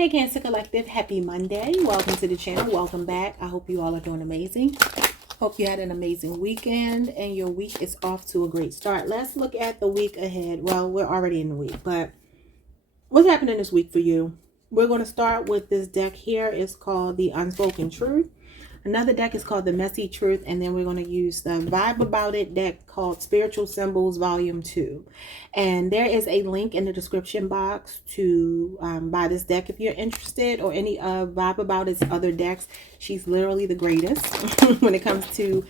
Hey Cancer Collective, happy Monday. Welcome to the channel. Welcome back. I hope you all are doing amazing. Hope you had an amazing weekend and your week is off to a great start. Let's look at the week ahead. Well, we're already in the week, but what's happening this week for you? We're going to start with this deck here. It's called the Unspoken Truth. Another deck is called the Messy Truth, and then we're going to use the Vibe About It deck called Spiritual Symbols Volume 2. And there is a link in the description box to buy this deck if you're interested, or any of Vibe About It's other decks. She's literally the greatest when it comes to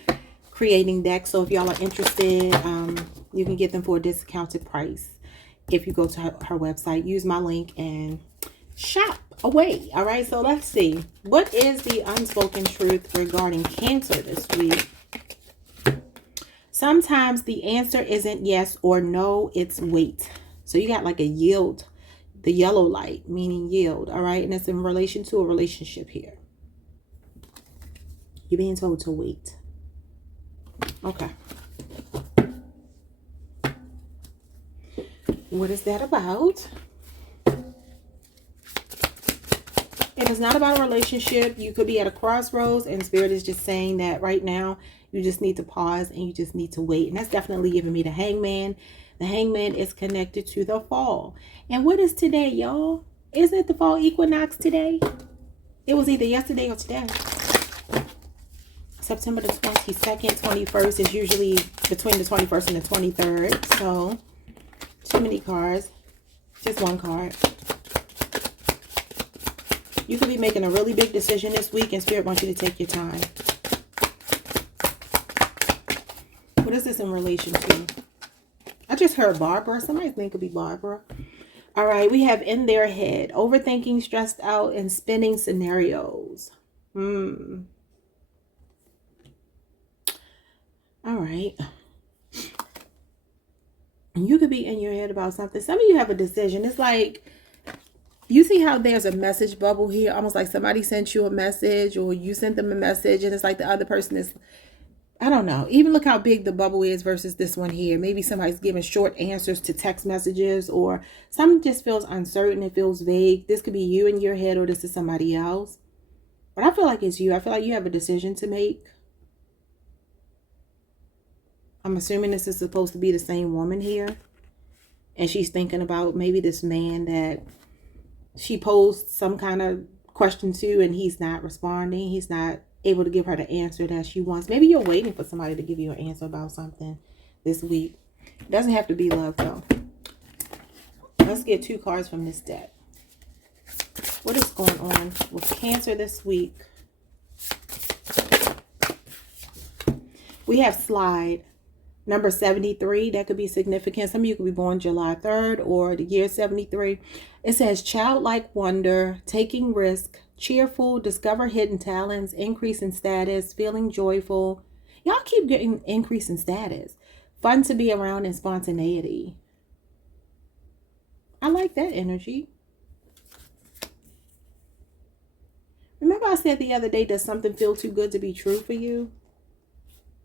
creating decks. So if y'all are interested, you can get them for a discounted price. If you go to her website, use my link and shop away. All right, so let's see. What is the unspoken truth regarding Cancer this week? Sometimes the answer isn't yes or no, it's wait. So you got like a yield, the yellow light, meaning yield. All right, and it's in relation to a relationship here. You're being told to wait. Okay. What is that about? It is not about a relationship. You could be at a crossroads, and Spirit is just saying that right now you just need to pause and you just need to wait. And that's definitely giving me the Hangman. The Hangman is connected to the fall. And what is today, y'all? Isn't it the fall equinox today? It was either yesterday or today. September the 22nd, 21st is usually between the 21st and the 23rd. So, too many cards. Just one card. You could be making a really big decision this week, and Spirit wants you to take your time. What is this in relation to? I just heard Barbara. Somebody's name could be Barbara. All right, we have in their head, overthinking, stressed out, and spinning scenarios. All right. You could be in your head about something. Some of you have a decision. It's like, you see how there's a message bubble here, almost like somebody sent you a message or you sent them a message, and it's like the other person is, I don't know. Even look how big the bubble is versus this one here. Maybe somebody's giving short answers to text messages, or something just feels uncertain. It feels vague. This could be you in your head, or this is somebody else. But I feel like it's you. I feel like you have a decision to make. I'm assuming this is supposed to be the same woman here. And she's thinking about maybe this man that she posed some kind of question to, and he's not responding. He's not able to give her the answer that she wants. Maybe you're waiting for somebody to give you an answer about something this week. It doesn't have to be love, though. Let's get 2 cards from this deck. What is going on with Cancer this week? We have slide. Number 73, that could be significant. Some of you could be born July 3rd or the year 73. It says childlike wonder, taking risk, cheerful, discover hidden talents, increase in status, feeling joyful. Y'all keep getting increase in status. Fun to be around and spontaneity. I like that energy. Remember I said the other day, does something feel too good to be true for you?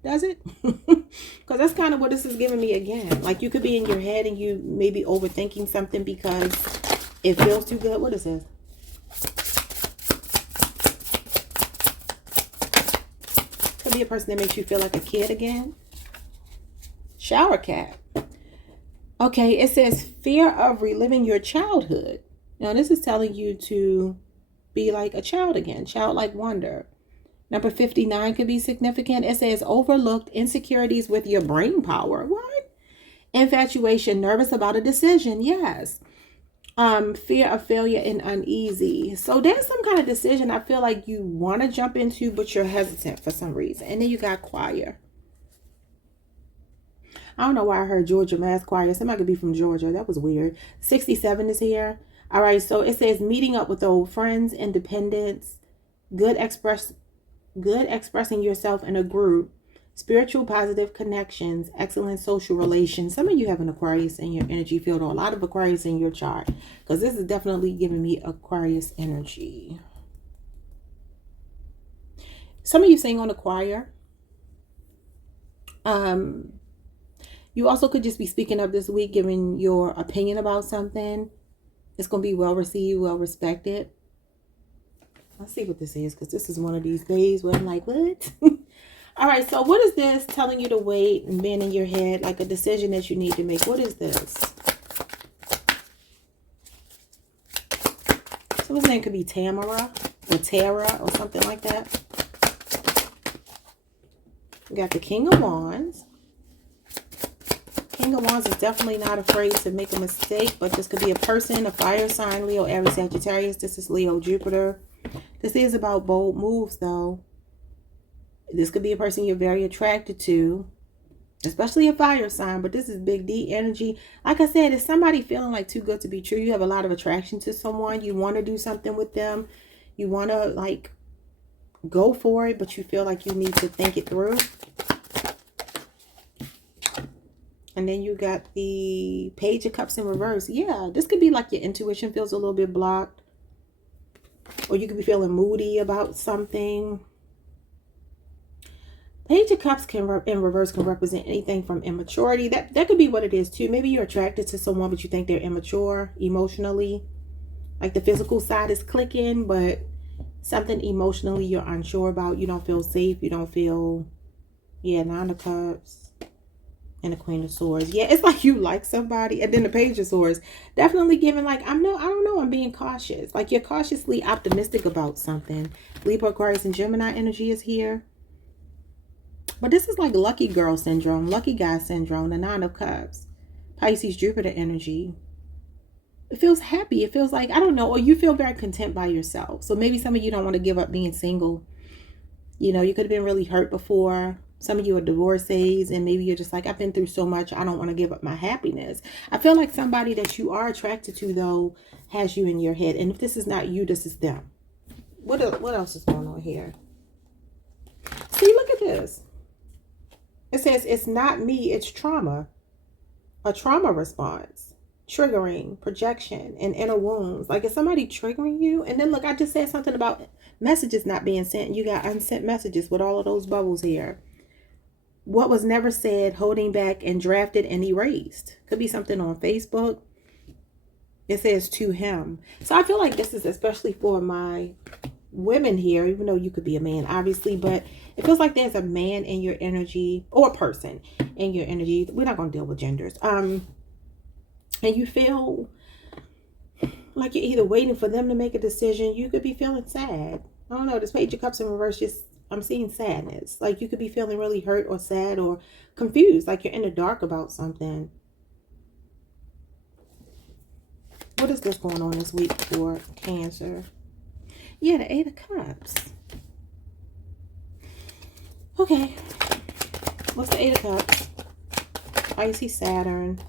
Does it? Because that's kind of what this is giving me again. Like you could be in your head and you may be overthinking something because it feels too good. What is this? Could be a person that makes you feel like a kid again. Shower cap. Okay, it says fear of reliving your childhood. Now this is telling you to be like a child again. Childlike wonder. Number 59 could be significant. It says overlooked insecurities with your brain power. What? Infatuation, nervous about a decision. Yes. Fear of failure and uneasy. So there's some kind of decision I feel like you want to jump into, but you're hesitant for some reason. And then you got choir. I don't know why I heard Georgia Mass Choir. Somebody could be from Georgia. That was weird. 67 is here. All right. So it says meeting up with old friends, independence, good expressing yourself in a group, spiritual positive connections, excellent social relations. Some of you have an Aquarius in your energy field, or a lot of Aquarius in your chart, because this is definitely giving me Aquarius energy. Some of you sing on the choir. You also could just be speaking up this week, giving your opinion about something. It's going to be well received, well respected. Let's see what this is, because this is one of these days where I'm like, what? All right, so what is this telling you to wait and being in your head, like a decision that you need to make? What is this? So his name could be Tamara or Tara or something like that. We got the King of Wands. King of Wands is definitely not afraid to make a mistake, but this could be a person, a fire sign, Leo, Aries, Sagittarius. This is Leo, Jupiter. This is about bold moves, though. This could be a person you're very attracted to, especially a fire sign, but this is big D energy. Like I said, it's somebody feeling like too good to be true. You have a lot of attraction to someone. You want to do something with them. You want to, like, go for it, but you feel like you need to think it through. And then you got the Page of Cups in reverse. Yeah, this could be like your intuition feels a little bit blocked. Or you could be feeling moody about something. Page of Cups in reverse can represent anything from immaturity. That could be what it is too. Maybe you're attracted to someone, but you think they're immature emotionally. Like the physical side is clicking, but something emotionally you're unsure about. You don't feel safe. You don't feel, yeah, Nine of Cups. And the Queen of Swords. Yeah, it's like you like somebody. And then the Page of Swords. Definitely giving like, I don't know, I'm being cautious. Like you're cautiously optimistic about something. Libra, Aquarius, and Gemini energy is here. But this is like lucky girl syndrome, lucky guy syndrome, the Nine of Cups. Pisces, Jupiter energy. It feels happy. It feels like, I don't know, or you feel very content by yourself. So maybe some of you don't want to give up being single. You know, you could have been really hurt before. Some of you are divorcees, and maybe you're just like, I've been through so much, I don't want to give up my happiness. I feel like somebody that you are attracted to, though, has you in your head. And if this is not you, this is them. What else is going on here? See, look at this. It says, it's not me, it's trauma. A trauma response. Triggering, projection, and inner wounds. Like, is somebody triggering you? And then, look, I just said something about messages not being sent. You got unsent messages with all of those bubbles here. What was never said, holding back, and drafted and erased. Could be something on Facebook. It says to him. So I feel like this is especially for my women here, even though you could be a man, obviously, but it feels like there's a man in your energy, or a person in your energy. We're not going to deal with genders. And you feel like you're either waiting for them to make a decision. You could be feeling sad. I don't know. This Page of Cups in reverse, just, I'm seeing sadness. Like you could be feeling really hurt or sad or confused. Like you're in the dark about something. What is this going on this week for Cancer? Yeah, the Eight of Cups. Okay. What's the Eight of Cups? I see Saturn.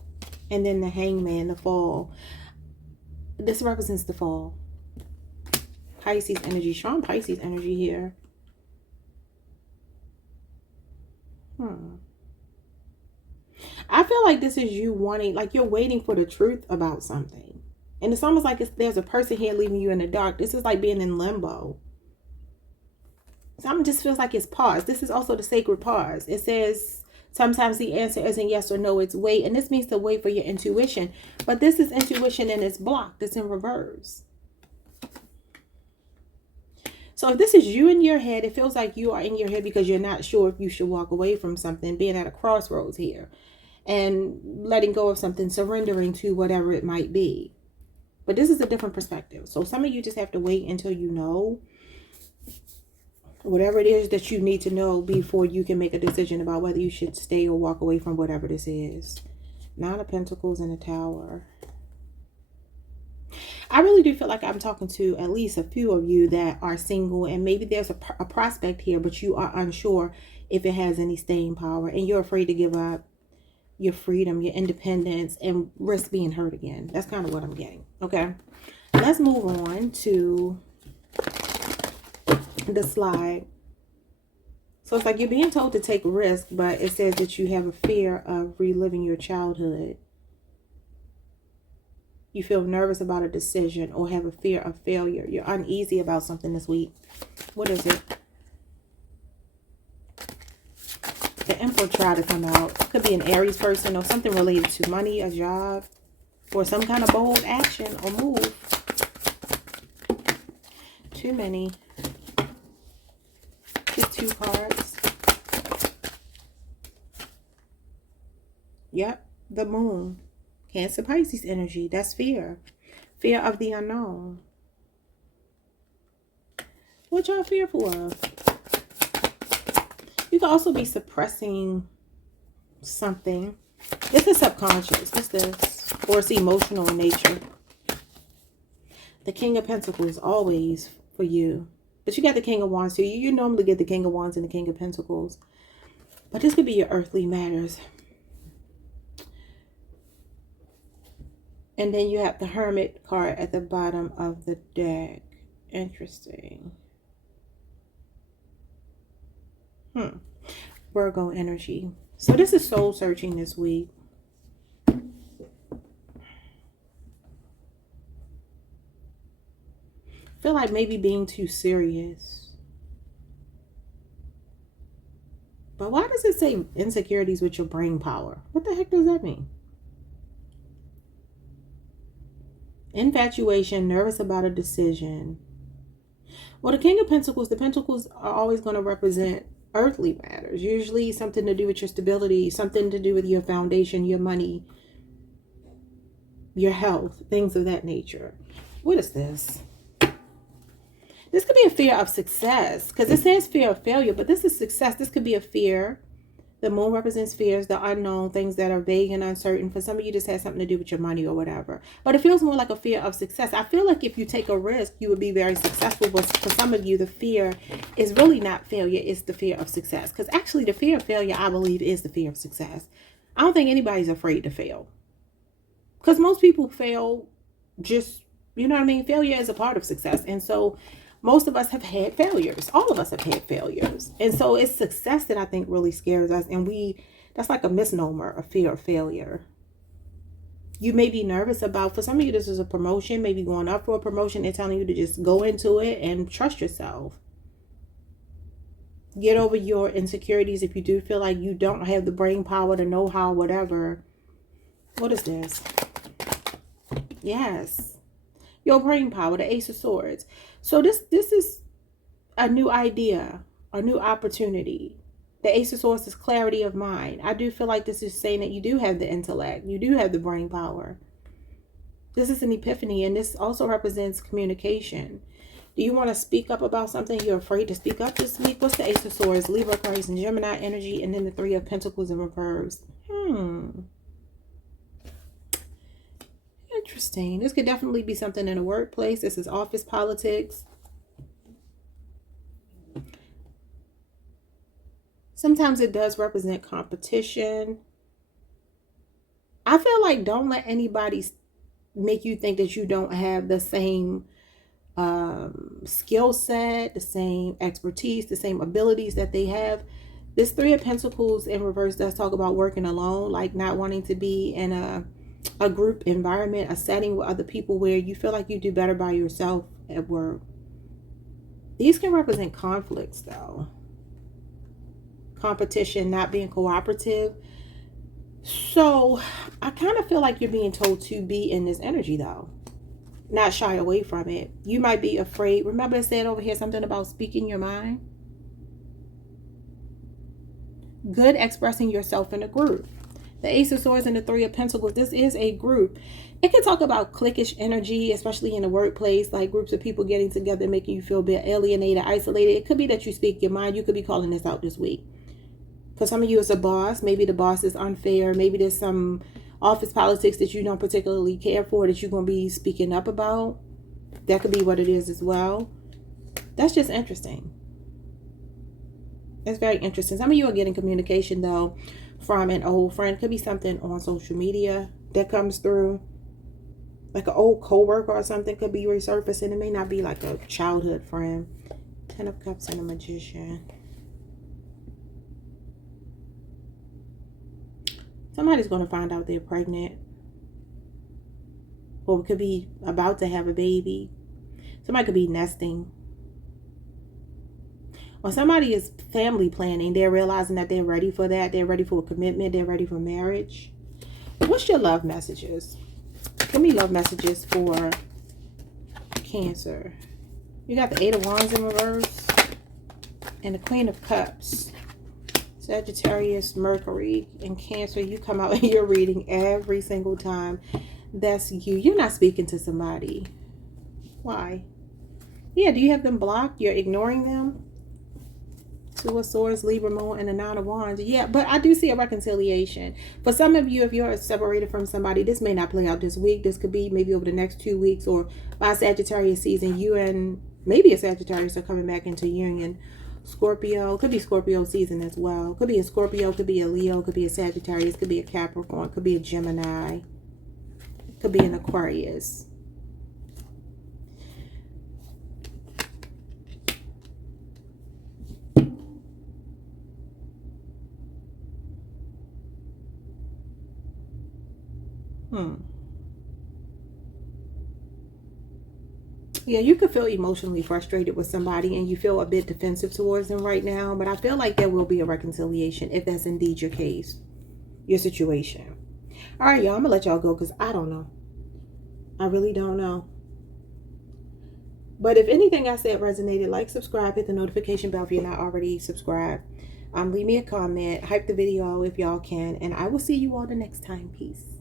And then the Hangman, the fall. This represents the fall. Pisces energy. Strong Pisces energy here. I feel like this is you wanting, like you're waiting for the truth about something. And it's almost like there's a person here leaving you in the dark. This is like being in limbo. Something just feels like it's pause. This is also the sacred pause. It says sometimes the answer isn't yes or no, it's wait. And this means to wait for your intuition. But this is intuition and it's blocked. It's in reverse. So if this is you in your head, it feels like you are in your head because you're not sure if you should walk away from something, being at a crossroads here. And letting go of something, surrendering to whatever it might be. But this is a different perspective. So some of you just have to wait until you know whatever it is that you need to know before you can make a decision about whether you should stay or walk away from whatever this is. Nine of Pentacles and a Tower. I really do feel like I'm talking to at least a few of you that are single, and maybe there's a prospect here, but you are unsure if it has any staying power, and you're afraid to give up your freedom, your independence, and risk being hurt again. That's kind of what I'm getting. Okay, let's move on to the slide. So it's like you're being told to take risk, but it says that you have a fear of reliving your childhood. You feel nervous about a decision or have a fear of failure. You're uneasy about something this week. What is it? The Emperor tried to come out. Could be an Aries person or something related to money, a job. or some kind of bold action or move. Too many. Just 2 cards. Yep, the moon. Cancer, Pisces energy. That's fear. Fear of the unknown. What y'all fearful of? You can also be suppressing something. This is subconscious. What's this? Or it's emotional in nature. The King of Pentacles always for you. But you got the King of Wands too. You normally get the King of Wands and the King of Pentacles. But this could be your earthly matters. And then you have the Hermit card at the bottom of the deck. Interesting. Virgo energy. So this is soul searching this week. Feel like maybe being too serious. But why does it say insecurities with your brain power? What the heck does that mean? Infatuation, nervous about a decision. Well, the King of Pentacles, the Pentacles are always going to represent earthly matters. Usually something to do with your stability, something to do with your foundation, your money, your health, things of that nature. What is this? This could be a fear of success, because it says fear of failure, but this is success. This could be a fear. The moon represents fears, the unknown, things that are vague and uncertain. For some of you, this has something to do with your money or whatever. But it feels more like a fear of success. I feel like if you take a risk, you would be very successful. But for some of you, the fear is really not failure. It's the fear of success. Because actually, the fear of failure, I believe, is the fear of success. I don't think anybody's afraid to fail. Because most people fail just, you know what I mean? Failure is a part of success. And so most of us have had failures. All of us have had failures. And so it's success that I think really scares us. And that's like a misnomer, a fear of failure. You may be nervous about, for some of you, this is a promotion, maybe going up for a promotion. They're telling you to just go into it and trust yourself. Get over your insecurities if you do feel like you don't have the brain power, the know-how, whatever. What is this? Yes. Your brain power, the Ace of Swords. So this is a new idea, a new opportunity. The Ace of Swords is clarity of mind. I do feel like this is saying that you do have the intellect. You do have the brain power. This is an epiphany, and this also represents communication. Do you want to speak up about something? You're afraid to speak up this week? What's the Ace of Swords? Libra, Aquarius, and Gemini energy, and then the Three of Pentacles in reverse. Interesting. This could definitely be something in a workplace. This is office politics. Sometimes it does represent competition. I feel like don't let anybody make you think that you don't have the same skill set, the same expertise, the same abilities that they have. This Three of Pentacles in reverse does talk about working alone, like not wanting to be in a group environment, a setting with other people where you feel like you do better by yourself at work. These can represent conflicts though. Competition, not being cooperative. So I kind of feel like you're being told to be in this energy though. Not shy away from it. You might be afraid. Remember it said over here something about speaking your mind? Good expressing yourself in a group. The Ace of Swords and the Three of Pentacles. This is a group. It can talk about cliquish energy, especially in the workplace, like groups of people getting together, making you feel a bit alienated, isolated. It could be that you speak your mind. You could be calling this out this week. For some of you, it's a boss. Maybe the boss is unfair. Maybe there's some office politics that you don't particularly care for that you're going to be speaking up about. That could be what it is as well. That's just interesting. It's very interesting. Some of you are getting communication, though, from an old friend. Could be something on social media that comes through. Like an old coworker or something could be resurfacing. It may not be like a childhood friend. 10 of Cups and a Magician. Somebody's going to find out they're pregnant. Or could be about to have a baby. Somebody could be nesting. Or somebody is family planning. They're realizing that they're ready for that. They're ready for a commitment. They're ready for marriage. What's your love messages? Give me love messages for Cancer. You got the 8 of Wands in reverse and the Queen of Cups. Sagittarius, Mercury, and Cancer. You come out in your reading every single time. That's you. You're not speaking to somebody. Why? Yeah, do you have them blocked? You're ignoring them? 2 of Swords, Libra, Moon, and the 9 of Wands. Yeah, but I do see a reconciliation. For some of you, if you're separated from somebody, this may not play out this week. This could be maybe over the next 2 weeks, or by Sagittarius season, you and maybe a Sagittarius are coming back into union. Scorpio, could be Scorpio season as well. Could be a Scorpio, could be a Leo, could be a Sagittarius, could be a Capricorn, could be a Gemini, could be an Aquarius. Yeah, you could feel emotionally frustrated with somebody and you feel a bit defensive towards them right now. But I feel like there will be a reconciliation if that's indeed your case, your situation. All right, y'all, I'm going to let y'all go because I don't know. I really don't know. But if anything I said resonated, like, subscribe, hit the notification bell if you're not already subscribed. Leave me a comment, hype the video if y'all can. And I will see you all the next time. Peace.